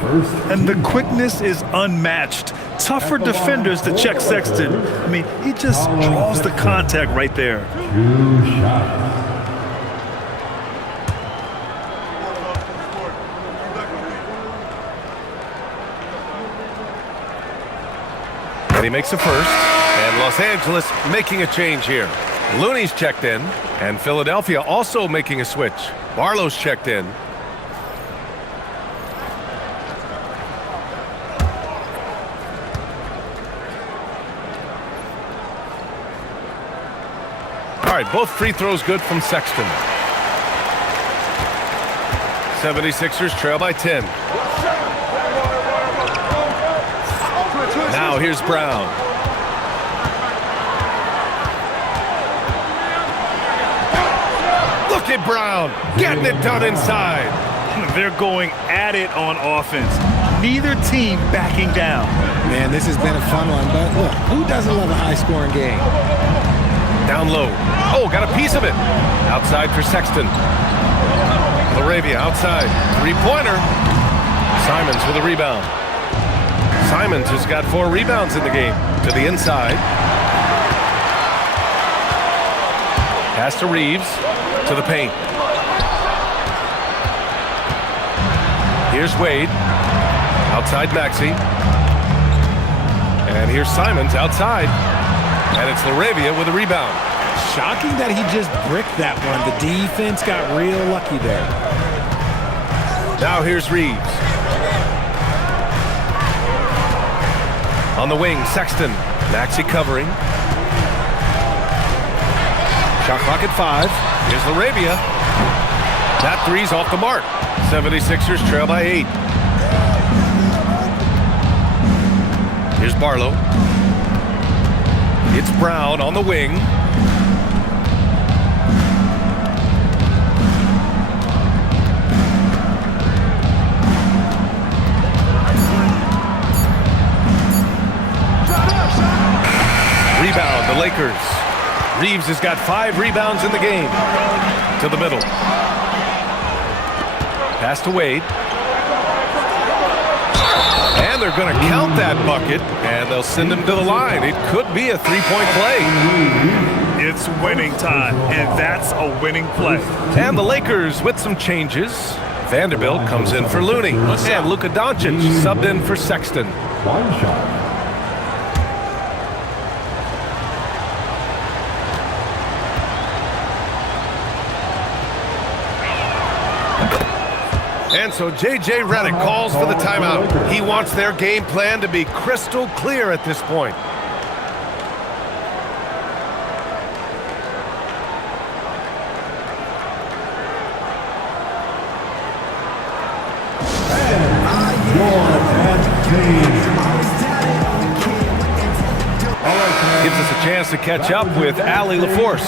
And the quickness is unmatched. Tough for defenders to check Sexton. I mean, he just draws the contact right there. 2 shots. And he makes a first. And Los Angeles making a change here. Looney's checked in. And Philadelphia also making a switch. Barlow's checked in. All right, both free throws good from Sexton. 76ers trail by 10. Now here's Brown. Look at Brown getting it done inside. They're going at it on offense. Neither team backing down. Man, this has been a fun one, but look, who doesn't love a high-scoring game? Down low. Oh, got a piece of it. Outside for Sexton. Laravia outside. Three-pointer. Simons with a rebound. Simons has got 4 rebounds in the game. To the inside. Pass to Reeves. To the paint. Here's Wade. Outside Maxey. And here's Simons outside. And it's Laravia with a rebound. Shocking that he just bricked that one. The defense got real lucky there. Now here's Reeves. On the wing, Sexton. Maxey covering. Shot clock at 5. Here's Laravia. That three's off the mark. 76ers trail by 8. Here's Barlow. It's Brown on the wing. Rebound, the Lakers. Reeves has got 5 rebounds in the game. To the middle. Pass to Wade. And they're going to count that bucket, and they'll send him to the line. It could be a 3-point play. It's winning time, and that's a winning play. And the Lakers with some changes. Vanderbilt comes in for Looney. And Luka Doncic subbed in for Sexton. 1 shot. And so J.J. Redick calls for the timeout. He wants their game plan to be crystal clear at this point. Gives us a chance to catch up with Allie LaForce.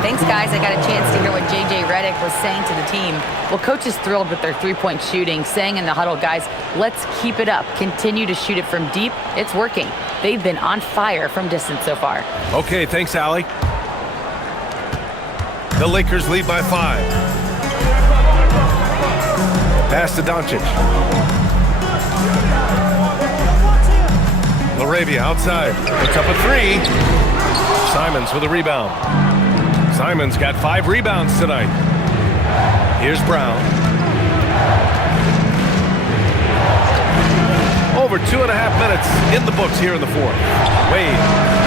Thanks, guys. I got a chance to hear what J.J. Redick was saying to the team. Well, coach is thrilled with their three-point shooting, saying in the huddle, guys, let's keep it up. Continue to shoot it from deep. It's working. They've been on fire from distance so far. Okay, thanks, Allie. The Lakers lead by 5. Pass to Doncic. Laravia outside. Puts up a 3. Simons with a rebound. Simons got 5 rebounds tonight. Here's Brown. Over 2.5 minutes in the books here in the 4th. Wade,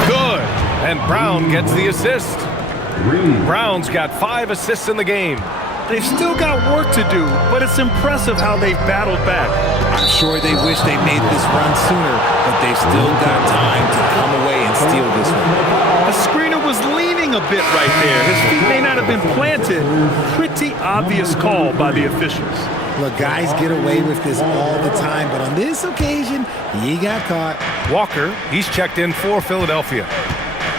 good. And Brown gets the assist. Brown's got 5 assists in the game. They've still got work to do, but it's impressive how they've battled back. I'm sure they wish they made this run sooner, but they've still got time to come away and steal this one. The screener was leaning a bit right there. His feet may not have been planted. Pretty obvious call by the officials. Look, guys get away with this all the time, but on this occasion, he got caught. Walker, he's checked in for Philadelphia.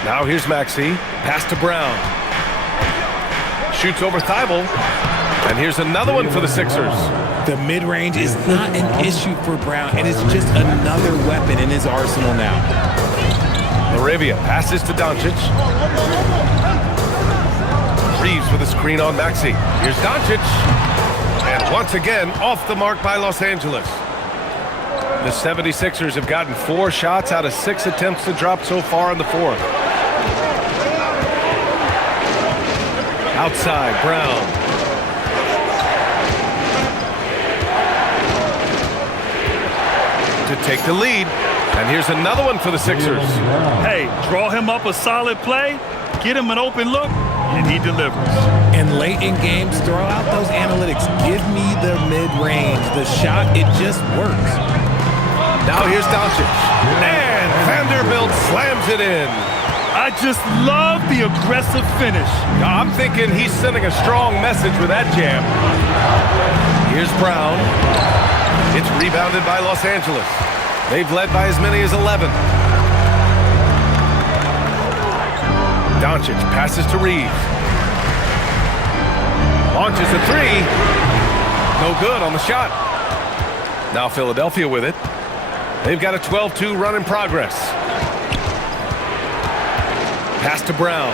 Now here's Maxey. Pass to Brown. Shoots over Thibault. And here's another one for the Sixers. The mid-range is not an issue for Brown, and it's just another weapon in his arsenal now. Laravia passes to Doncic. Reeves with a screen on Maxey. Here's Doncic. And once again, off the mark by Los Angeles. The 76ers have gotten 4 shots out of 6 attempts to drop so far in the fourth. Outside, Brown. To take the lead. And here's another one for the Sixers. Hey, draw him up a solid play, get him an open look, and he delivers. And late in games, throw out those analytics. Give me the mid-range. The shot, it just works. Now here's Doncic. And Vanderbilt slams it in. I just love the aggressive finish. Now, I'm thinking he's sending a strong message with that jam. Here's Brown. It's rebounded by Los Angeles. They've led by as many as 11. Doncic passes to Reeves. Launches a 3. No good on the shot. Now Philadelphia with it. They've got a 12-2 run in progress. Pass to Brown.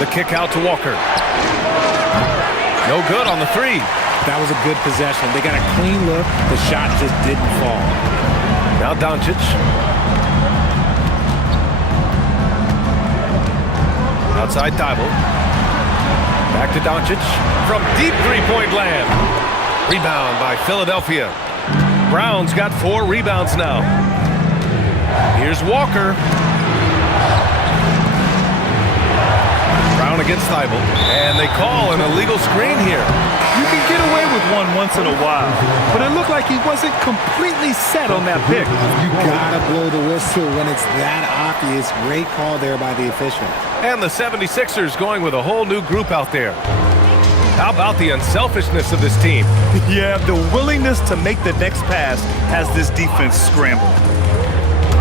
The kick out to Walker. No good on the 3. That was a good possession. They got a clean look. The shot just didn't fall. Now Doncic. Outside Thibault. Back to Doncic. From deep three-point land. Rebound by Philadelphia. Brown's got 4 rebounds now. Here's Walker. Brown against Thibault. And they call an illegal screen here. You can get away with one once in a while, but it looked like he wasn't completely set on that pick. You gotta blow the whistle when it's that obvious. Great call there by the official. And the 76ers going with a whole new group out there. How about the unselfishness of this team? Yeah, the willingness to make the next pass has this defense scrambling.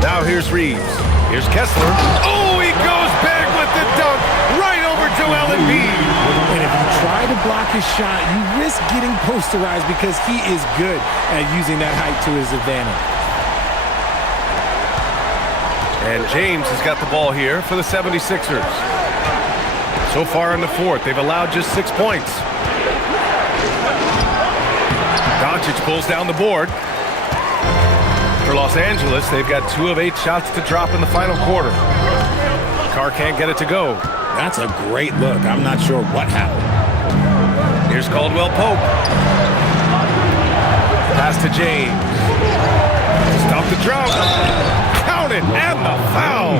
Now here's Reeves. Here's Kessler. Oh, he goes big with the dunk right over Joel Embiid. And if you try to block his shot, you risk getting posterized because he is good at using that height to his advantage. And James has got the ball here for the 76ers. So far in the fourth, they've allowed just 6 points. Doncic pulls down the board. For Los Angeles, they've got 2 of 8 shots to drop in the final quarter. Carr can't get it to go. That's a great look. I'm not sure what happened. Here's Caldwell Pope. Pass to James. Stop the drought. Count it, and the foul.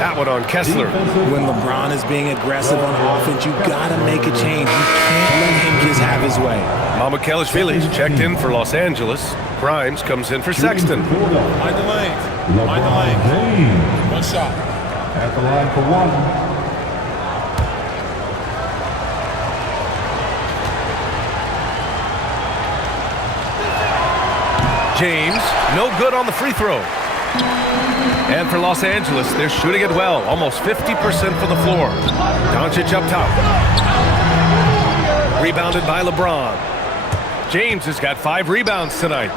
That one on Kessler. When LeBron is being aggressive on offense, you gotta make a change. You can't let him just have his way. Mamukelashvili's checked in for Los Angeles. Grimes comes in for Sexton. Mind the lane. Mind the lane. James One shot. at the line for 1. James, no good on the free throw. And for Los Angeles, they're shooting it well, almost 50% from the floor. Doncic up top. Rebounded by LeBron. James has got 5 rebounds tonight.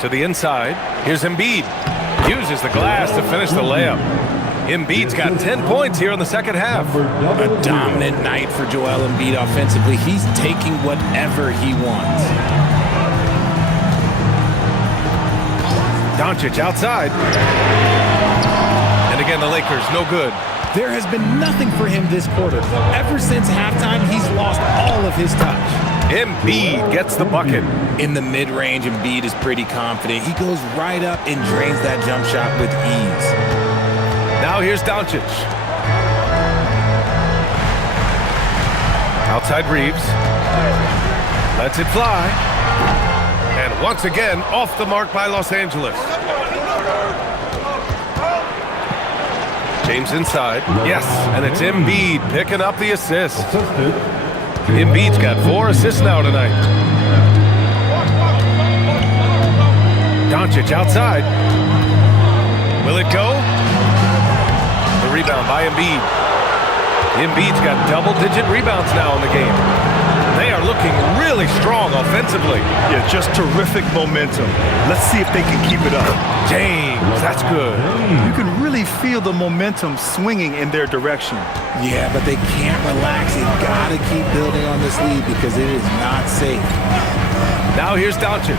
To the inside, here's Embiid. Uses the glass to finish the layup. Embiid's got 10 points here in the second half. A dominant night for Joel Embiid offensively. He's taking whatever he wants. Doncic outside. And again, the Lakers, no good. There has been nothing for him this quarter. Ever since halftime, he's lost all of his touch. Embiid gets the bucket. In the mid-range, Embiid is pretty confident. He goes right up and drains that jump shot with ease. Now here's Doncic. Outside Reeves. Lets it fly. And once again, off the mark by Los Angeles. James inside. Yes, and it's Embiid picking up the assist. Embiid's got 4 assists now tonight. Doncic outside. Will it go? rebound by Embiid. Embiid's got double-digit rebounds now in the game. They are looking really strong offensively. Yeah, just terrific momentum. Let's see if they can keep it up. James, that's good. You can really feel the momentum swinging in their direction. Yeah, but they can't relax. They've got to keep building on this lead because it is not safe. Now here's Doncic.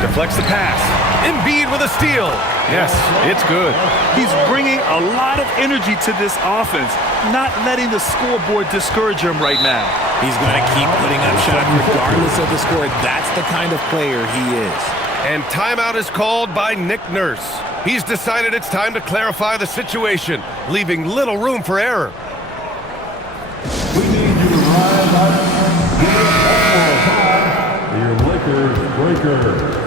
Deflects the pass. Embiid with a steal. Yes, it's good. He's bringing a lot of energy to this offense, not letting the scoreboard discourage him right now. He's going to keep putting up shots regardless of the score. That's the kind of player he is. And timeout is called by Nick Nurse. He's decided it's time to clarify the situation, leaving little room for error. We need you to rise up. Give it one more time for your Lakers breaker.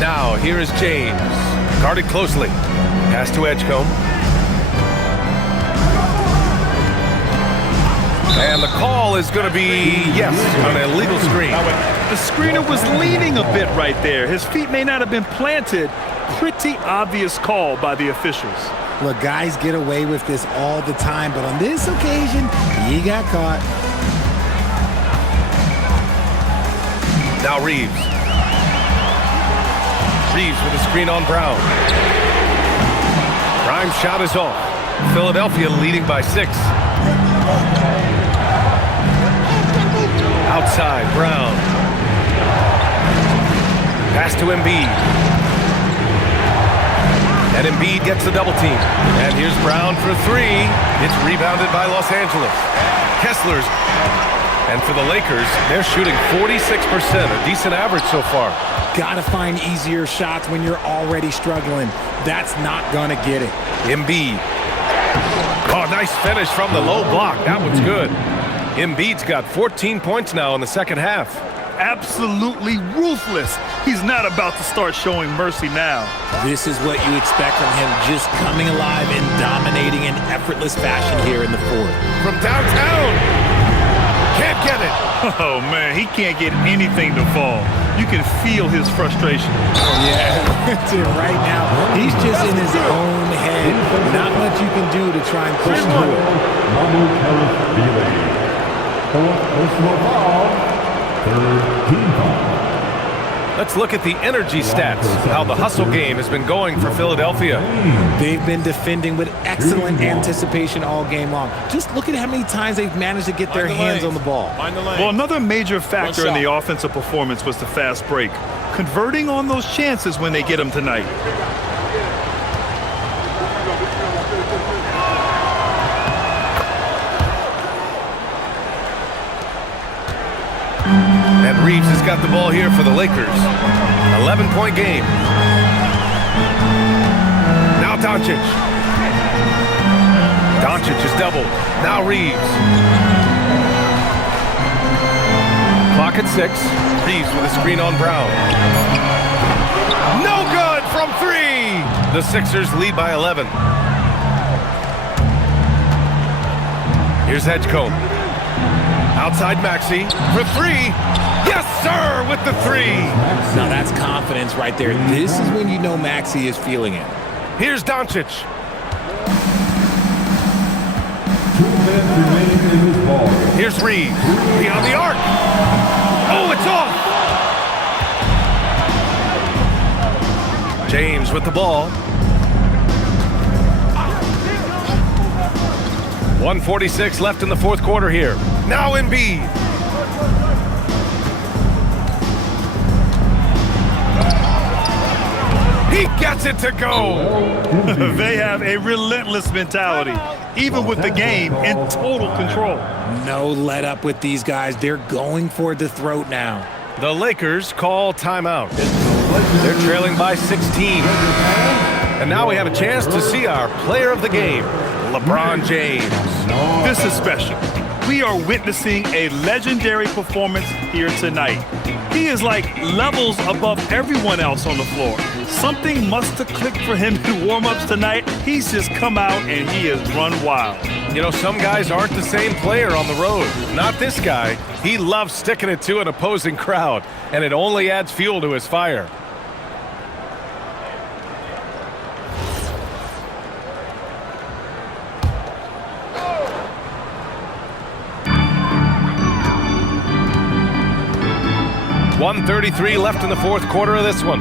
Now, here is James. Guarded closely. Pass to Edgecombe. And the call is going to be, yes, an illegal screen. The screener was leaning a bit right there. His feet may not have been planted. Pretty obvious call by the officials. Look, guys get away with this all the time, but on this occasion, he got caught. Now Reeves. Reeves with a screen on Brown. Grimes' shot is off. Philadelphia leading by 6. Outside, Brown. Pass to Embiid. And Embiid gets the double team. And here's Brown for 3. It's rebounded by Los Angeles. Kessler's. And for the Lakers, they're shooting 46%, a decent average so far. Gotta find easier shots when you're already struggling. That's not gonna get it. Embiid. Oh, nice finish from the low block. That one's good. Embiid's got 14 points now in the second half. Absolutely ruthless. He's not about to start showing mercy now. This is what you expect from him, just coming alive and dominating in effortless fashion here in the fourth. From downtown. Can't get it. Oh, man, he can't get anything to fall. You can feel his frustration. Yeah, right now, he's just in his own head. Not much you can do to try and push through it. Personal foul. Third team foul. Let's look at the energy stats, how the hustle game has been going for Philadelphia. They've been defending with excellent anticipation all game long. Just look at how many times they've managed to get their hands on the ball. Well, another major factor in the offensive performance was the fast break. Converting on those chances when they get them tonight. And Reeves has got the ball here for the Lakers. 11-point game. Now Doncic. Doncic is doubled. Now Reeves. Clock at 6. Reeves with a screen on Brown. No good from 3. The Sixers lead by 11. Here's Edgecombe. Outside Maxey for 3. Yes, sir, with the 3. Now that's confidence right there. This is when you know Maxey is feeling it. Here's Doncic. 2 minutes remaining in this ball. Here's Reeves. Beyond the arc. Oh, it's off. James with the ball. 1:46 left in the fourth quarter here. Now Embiid. He gets it to go. They have a relentless mentality, even with the game in total control. No let up with these guys. They're going for the throat now. The Lakers call timeout. They're trailing by 16. And now we have a chance to see our player of the game, LeBron James. This is special. We are witnessing a legendary performance here tonight. He is like levels above everyone else on the floor. Something must have clicked for him in warm-ups tonight. He's just come out and he has run wild. You know, some guys aren't the same player on the road. Not this guy. He loves sticking it to an opposing crowd, and it only adds fuel to his fire. .133 left in the fourth quarter of this one.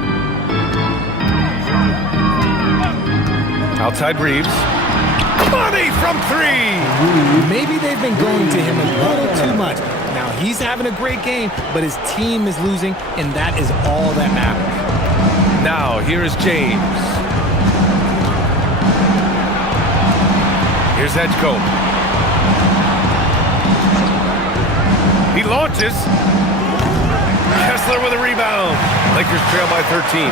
Outside Reeves. Money from three! Maybe they've been going to him a little too much. Now, he's having a great game, but his team is losing, and that is all that matters. Now, here is James. Here's Edgecombe. He launches. Kessler with a rebound. Lakers trail by 13.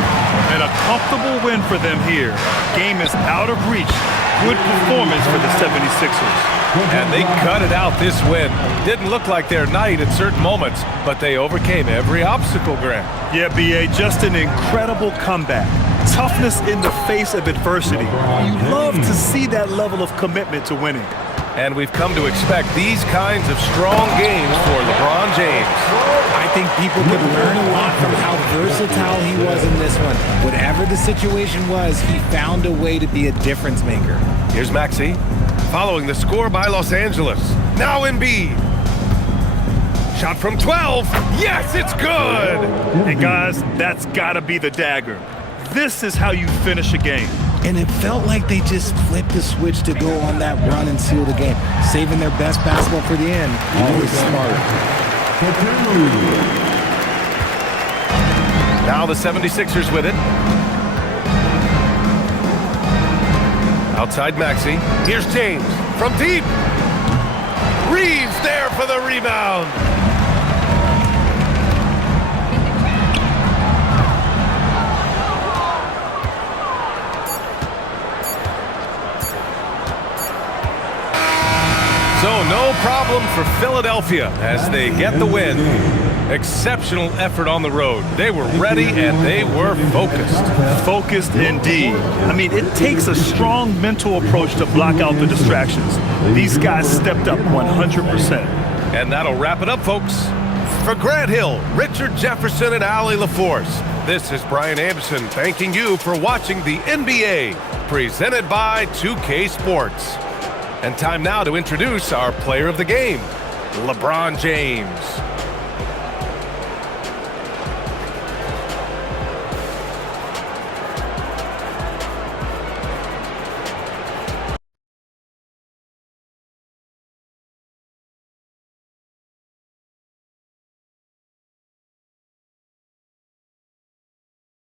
And a comfortable win for them here. Game is out of reach. Good performance for the 76ers. And they cut it out this win. Didn't look like their night at certain moments, but they overcame every obstacle, Grant. Yeah, B.A., just an incredible comeback. Toughness in the face of adversity. You love to see that level of commitment to winning. And we've come to expect these kinds of strong games for LeBron James. I think people could learn a lot from how versatile he was in this one. Whatever the situation was, he found a way to be a difference maker. Here's Maxey, following the score by Los Angeles. Now Embiid. Shot from 12. Yes, it's good! And guys, that's got to be the dagger. This is how you finish a game. And it felt like they just flipped the switch to go on that run and seal the game. Saving their best basketball for the end. Always smart. Now the 76ers with it. Outside Maxey. Here's James from deep. Reeves there for the rebound. So no problem for Philadelphia as they get the win. Exceptional effort on the road. They were ready and they were focused. Focused indeed. I mean, it takes a strong mental approach to block out the distractions. These guys stepped up 100%. And that'll wrap it up, folks. For Grant Hill, Richard Jefferson, and Allie LaForce, this is Brian Anderson thanking you for watching the NBA, presented by 2K Sports. And time now to introduce our player of the game, LeBron James.